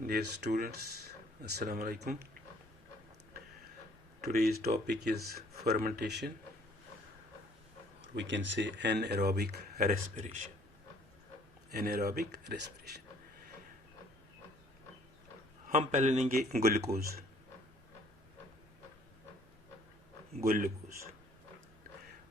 Dear students, Assalamu alaikum. Today's topic is fermentation. We can say anaerobic respiration. Anaerobic respiration. हम पहले लेंगे glucose.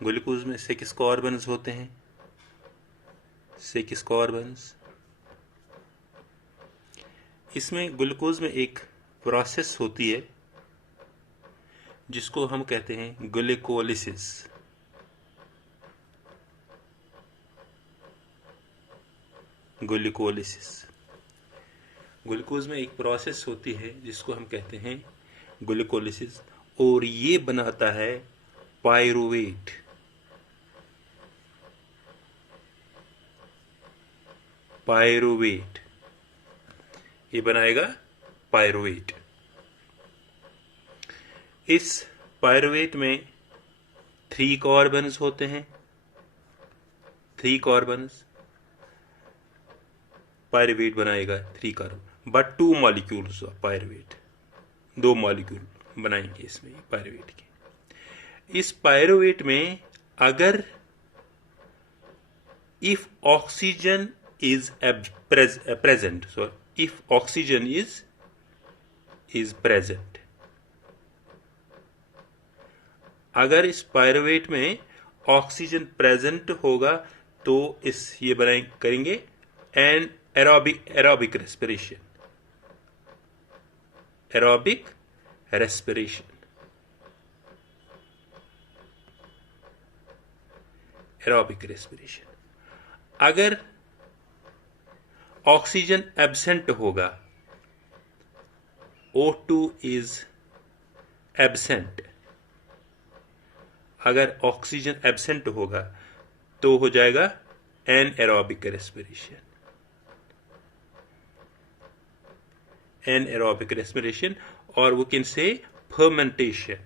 Glucose में 6 carbons होते हैं. 6 कार्बन्स. इसमें ग्लूकोज में एक प्रोसेस होती है जिसको हम कहते हैं ग्लाइकोलिसिस. ग्लूकोज में एक प्रोसेस होती है जिसको हम कहते हैं ग्लाइकोलिसिस, और ये बनाता है पायरुवेट. ये बनाएगा पायरुवेट. इस पायरुवेट में 3 कार्बन्स होते हैं. 3 कार्बन्स पायरुवेट बनाएगा. 3 carbon but 2 molecules of pyruvate. 2 molecule बनाएंगे इसमें पायरुवेट के. इस पायरुवेट में अगर if oxygen is present, so if oxygen is present, अगर इस पायरुवेट में ऑक्सीजन प्रेजेंट होगा तो ये करेंगे एरोबिक रेस्पिरेशन. अगर ऑक्सीजन एब्सेंट होगा, O2 इज एब्सेंट. अगर ऑक्सीजन एब्सेंट होगा तो हो जाएगा एनएरोबिक रेस्पिरेशन. और वो कैन से फर्मेंटेशन,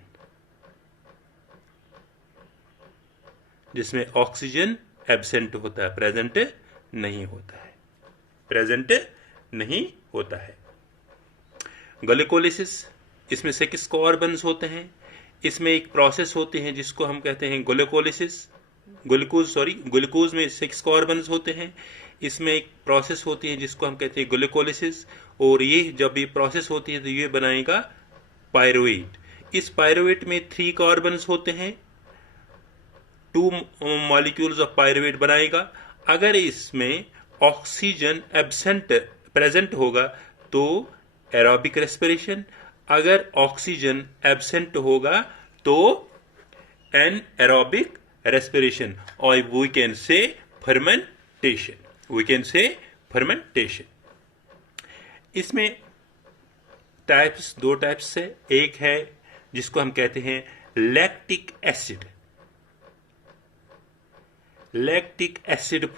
जिसमें ऑक्सीजन एब्सेंट होता है, प्रेजेंट नहीं होता है. ग्लाइकोलिसिस, इसमें 6 कार्बन्स होते हैं. इसमें एक प्रोसेस होती है जिसको हम कहते हैं ग्लूकोज में 6 कार्बन्स होते हैं. इसमें एक प्रोसेस होती है जिसको हम कहते हैं ग्लाइकोलिसिस, और ये जब ये प्रोसेस होती है तो ये बनाएगा पायरुवेट. इस पायरुवेट में 3 कार्बन्स होते हैं. 2 मॉलिक्यूल्स ऑफ पायरुवेट बनाएगा. अगर इसमें ऑक्सीजन प्रेजेंट होगा तो एरोबिक रेस्पिरेशन. अगर ऑक्सीजन एब्सेंट होगा तो एनएरोबिक रेस्पिरेशन, और वी कैन से फर्मेंटेशन. इसमें 2 टाइप्स है. एक है जिसको हम कहते हैं lactic acid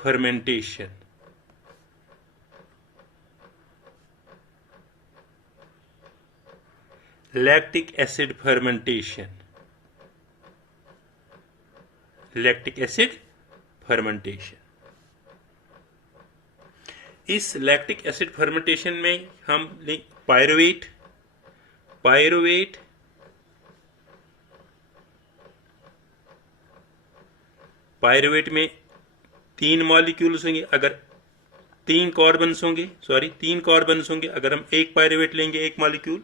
fermentation. Lactic acid fermentation. इस लैक्टिक एसिड फर्मेंटेशन में हम पायरुवेट में 3 मॉलिक्यूल्स होंगे. अगर 3 कार्बन्स होंगे, अगर हम एक पायरुवेट लेंगे, 1 मॉलिक्यूल,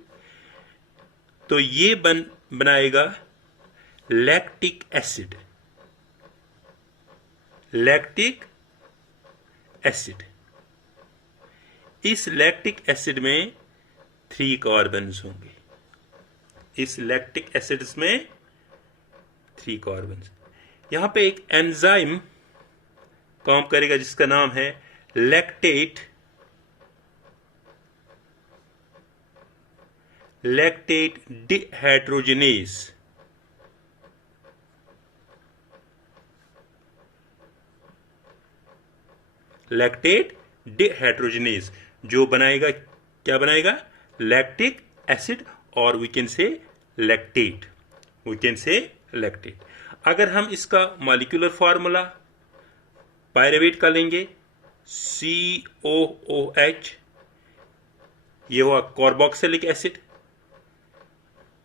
तो ये बनाएगा लैक्टिक एसिड. इस लैक्टिक एसिड में 3 कार्बन्स होंगे. यहां पे एक एंजाइम काम करेगा जिसका नाम है लैक्टेट डिहाइड्रोजिनेज. जो क्या बनाएगा लैक्टिक एसिड, और वी कैन से लैक्टेट. अगर हम इसका मॉलिक्यूलर फार्मूला पायरुवेट का लेंगे, COOH, ये हुआ carboxylic acid,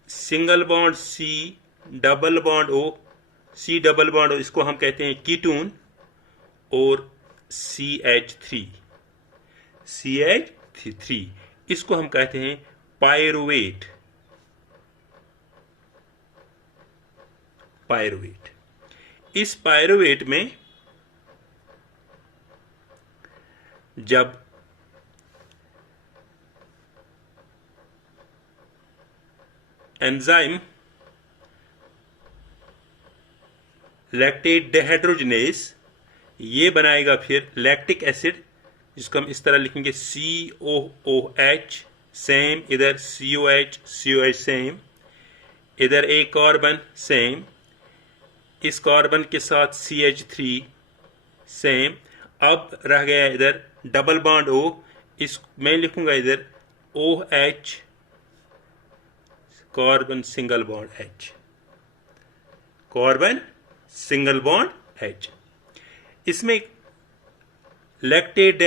single bond C, double bond O, C double bond O, इसको हम कहते हैं कीटोन, और CH3, CH3 इसको हम कहते हैं पायरुवेट। पायरुवेट, इस पायरुवेट में जब एंजाइम लैक्टेट डिहाइड्रोजनेज ये बनाएगा फिर लैक्टिक एसिड, जिसको हम इस तरह लिखेंगे COOH, सेम, इधर COH, COH सेम, इधर एक कार्बन सेम, इस कार्बन के साथ CH3 सेम। अब रह गया इधर डबल बॉन्ड O, इस मैं लिखूंगा इधर OH, carbon single bond H, carbon single bond H। इसमें लैक्टेट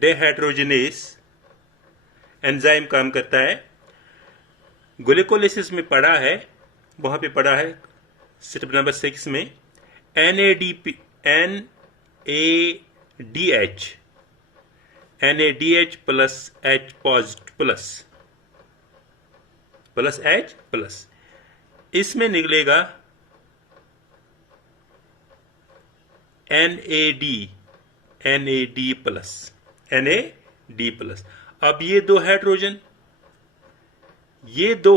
डिहाइड्रोजनेस एंजाइम काम करता है। ग्लूकोलिसिस में पढ़ा है, वहां पे पढ़ा है स्टेप नंबर 6 में, NADH plus H plus H plus, इसमें निकलेगा NAD प्लस। अब ये दो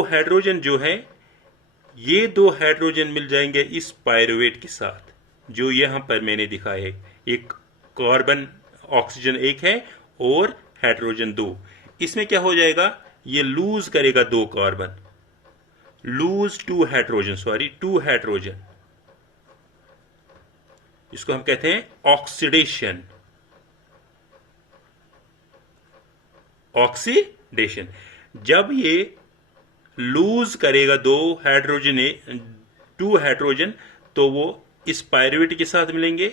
हाइड्रोजन जो है, ये दो हाइड्रोजन मिल जाएंगे इस पायरुवेट के साथ, जो यहां पर मैंने दिखाया है। एक कार्बन ऑक्सीजन एक है और हाइड्रोजन दो। इसमें क्या हो जाएगा, ये लूज करेगा दो कार्बन, लूज टू हाइड्रोजन, इसको हम कहते हैं ऑक्सीडेशन। जब ये लूज करेगा टू हाइड्रोजन, तो वो इस पायरुवेट के साथ मिलेंगे,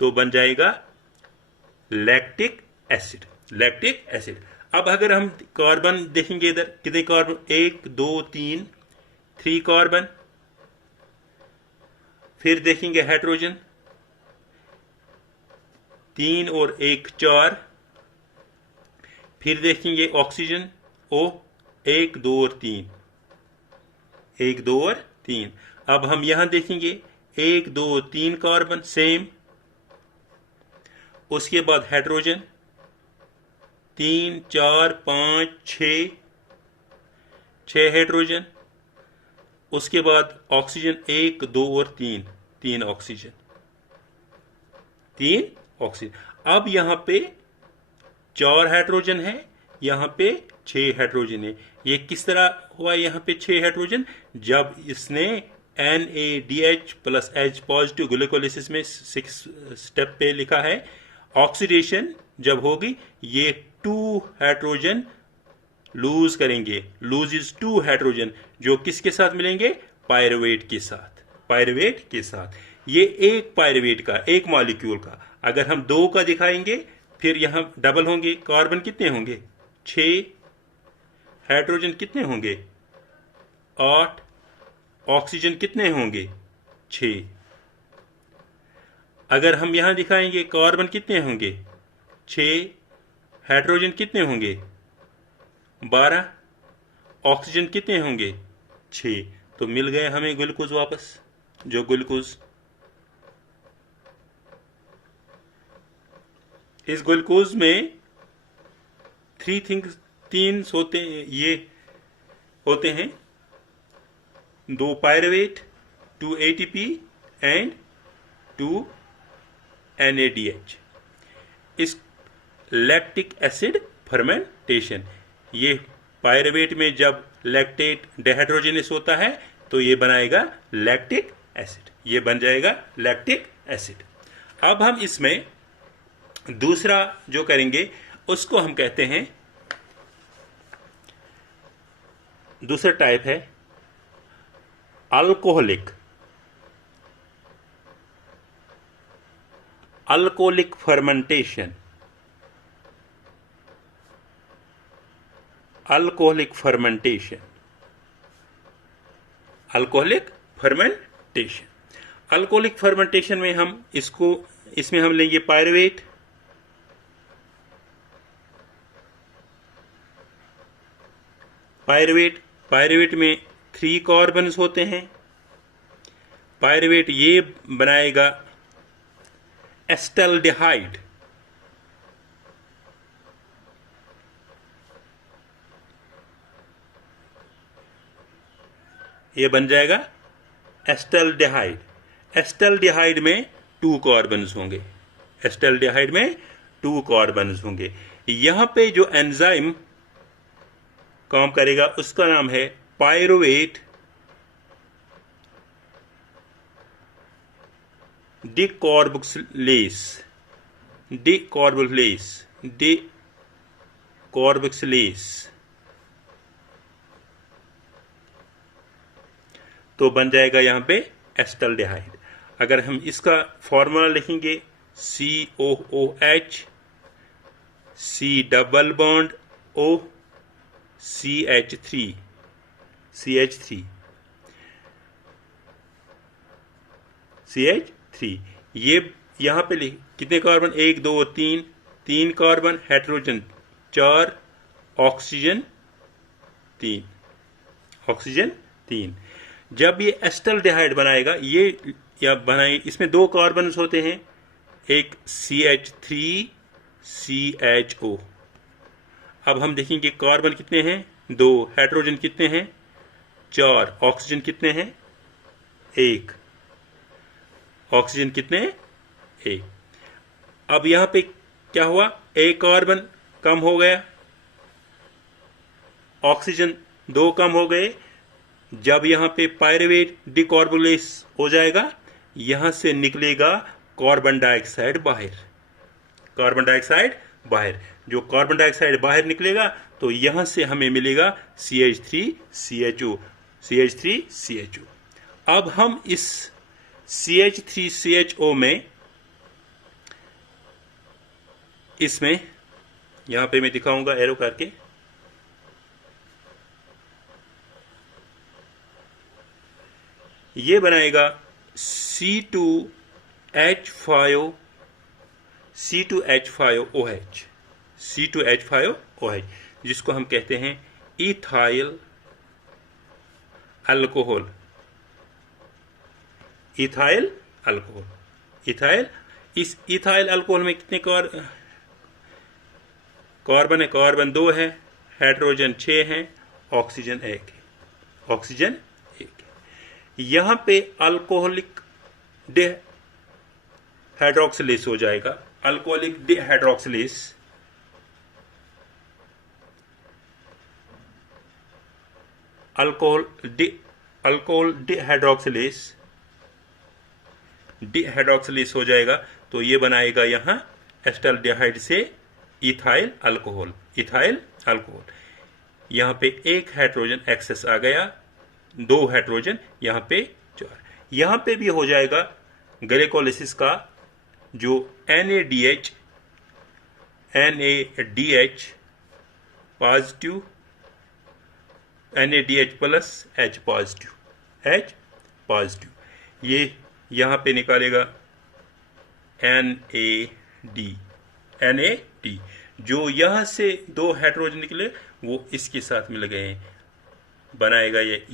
तो बन जाएगा लैक्टिक एसिड। अब अगर हम कार्बन देखेंगे, इधर कितने कार्बन, 1 2 3 3 कार्बन। फिर देखेंगे हाइड्रोजन, 3 और 1 4। फिर देखेंगे ऑक्सीजन O, 1 2 और 3। अब हम यहां देखेंगे 1 2 3 कार्बन सेम, उसके बाद हाइड्रोजन 3 4 5 6 हाइड्रोजन, उसके बाद ऑक्सीजन 1 2 और 3 ऑक्सीजन। अब यहां पे 4 हाइड्रोजन है, यहां पे 6 हाइड्रोजन है। ये किस तरह हुआ, यहां पे 6 हाइड्रोजन, जब इसने NADH प्लस H पॉजिटिव ग्लूकोलिसिस में 6 स्टेप पे लिखा है, ऑक्सीडेशन जब होगी ये 2 हाइड्रोजन लूज करेंगे, लूजेस 2 हाइड्रोजन, जो किसके साथ मिलेंगे, पायरुवेट के साथ। ये एक पायरुवेट का, एक मॉलिक्यूल का। अगर हम 2 का दिखाएंगे, फिर यहां डबल होंगे, कार्बन कितने होंगे, 6, हाइड्रोजन कितने होंगे, 8, ऑक्सीजन कितने होंगे, 6। अगर हम यहां दिखाएंगे, कार्बन कितने होंगे, 6, हाइड्रोजन कितने होंगे, 12, ऑक्सीजन कितने होंगे, 6। तो मिल गए हमें ग्लूकोज वापस, जो ग्लूकोज। इस ग्लूकोज में 3 थिंग्स होते हैं, ये होते हैं 2 पायरुवेट, 2 ATP एंड 2 NADH। इस लैक्टिक एसिड फर्मेंटेशन, ये पायरुवेट में जब लैक्टेट डिहाइड्रोजनेस होता है, तो ये बनाएगा लैक्टिक एसिड, ये बन जाएगा लैक्टिक एसिड। अब हम इसमें दूसरा जो करेंगे, उसको हम कहते हैं, दूसरा टाइप है alcoholic fermentation. Alcoholic fermentation. Alcoholic fermentation, alcoholic fermentation में हम इसमें हम लेंगे पायरुवेट, पायरुवेट में 3 कार्बन्स होते हैं। पायरुवेट ये बनाएगा एस्टल्डिहाइड, ये बन जाएगा एस्टल्डिहाइड। एस्टल्डिहाइड में 2 कार्बन्स होंगे, एस्टल्डिहाइड में 2 कार्बन्स होंगे। यहां पे जो एंजाइम काम करेगा उसका नाम है पायरुवेट डिकॉर्बोक्सिलेज, तो बन जाएगा यहां पे एस्टल्डिहाइड। अगर हम इसका फॉर्मूला लिखेंगे COOH, C double bond O, CH3, ये यहां पे कितने कार्बन, 1 2 3 कार्बन, हाइड्रोजन 4, ऑक्सीजन 3। जब ये एस्टल्डिहाइड बनाएगा, ये या बनाए, इसमें 2 कार्बन होते हैं, एक CH3CHO। अब हम देखेंगे कार्बन कितने हैं, 2, हाइड्रोजन कितने हैं, 4, ऑक्सीजन कितने हैं, 1, ऑक्सीजन कितने, 1। अब यहां पे क्या हुआ, एक कार्बन कम हो गया, ऑक्सीजन 2 कम हो गए। जब यहां पे पायरुवेट डिकार्बोक्सिलेज हो जाएगा, यहां से निकलेगा कार्बन डाइऑक्साइड बाहर, कार्बन डाइऑक्साइड बाहर। जो कार्बन डाइऑक्साइड बाहर निकलेगा तो यहां से हमें मिलेगा CH3CHO। अब हम इस CH3CHO में, इसमें यहां पे मैं दिखाऊंगा एरो करके, ये बनाएगा C2H5OH, जिसको हम कहते हैं इथाइल अल्कोहल। इस इथाइल अल्कोहल में कितने कार्बन है, कार्बन 2 है, हाइड्रोजन 6 है, ऑक्सीजन 1 है, यहां पे अल्कोहलिक डिहाइड्रोक्सिलेज हो जाएगा, अल्कोहलिक डिहाइड्रोक्सिलेज, अल्कोहल डिहाइड्रोक्सिलेज हो जाएगा। तो ये बनाएगा यहां एस्टल्डिहाइड से इथाइल अल्कोहल। यहां पे 1 हाइड्रोजन एक्सेस आ गया, 2 हाइड्रोजन, यहां पे 4। यहां पे भी हो जाएगा ग्लाइकोलाइसिस का, जो NADH positive, NADH plus H positive, ये यहां पे निकालेगा NAD। जो यहां से 2 हाइड्रोजन निकले वो इसके साथ मिल गए, बनाएगा ये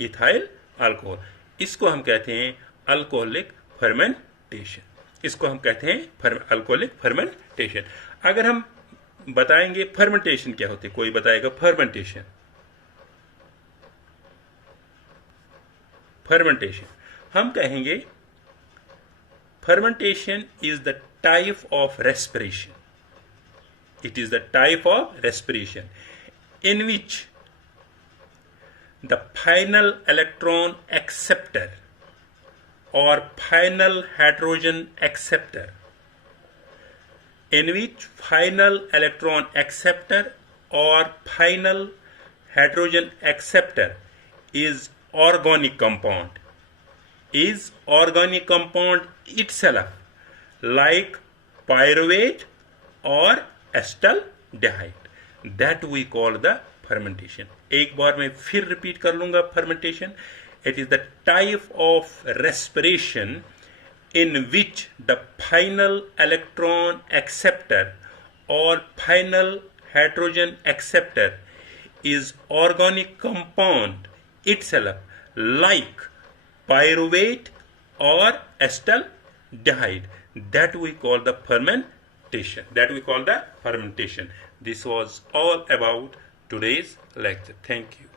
इथाइल अल्कोहल। इसको हम कहते हैं अल्कोहलिक फर्मेंटेशन, अल्कोहलिक फर्मेंटेशन। अगर हम बताएंगे फर्मेंटेशन क्या होते, कोई बताएगा फर्मेंटेशन, हम कहेंगे fermentation is the type of respiration. It is the type of respiration in which the final electron acceptor or final hydrogen acceptor, in which final electron acceptor or final hydrogen acceptor is organic compound, itself, like pyruvate or acetaldehyde. That we call the fermentation. एक बार मैं फिर repeat कर लूंगा fermentation. It is the type of respiration in which the final electron acceptor or final hydrogen acceptor is organic compound itself, like pyruvate or acetaldehyde. That we call the fermentation. This was all about today's lecture. Thank you.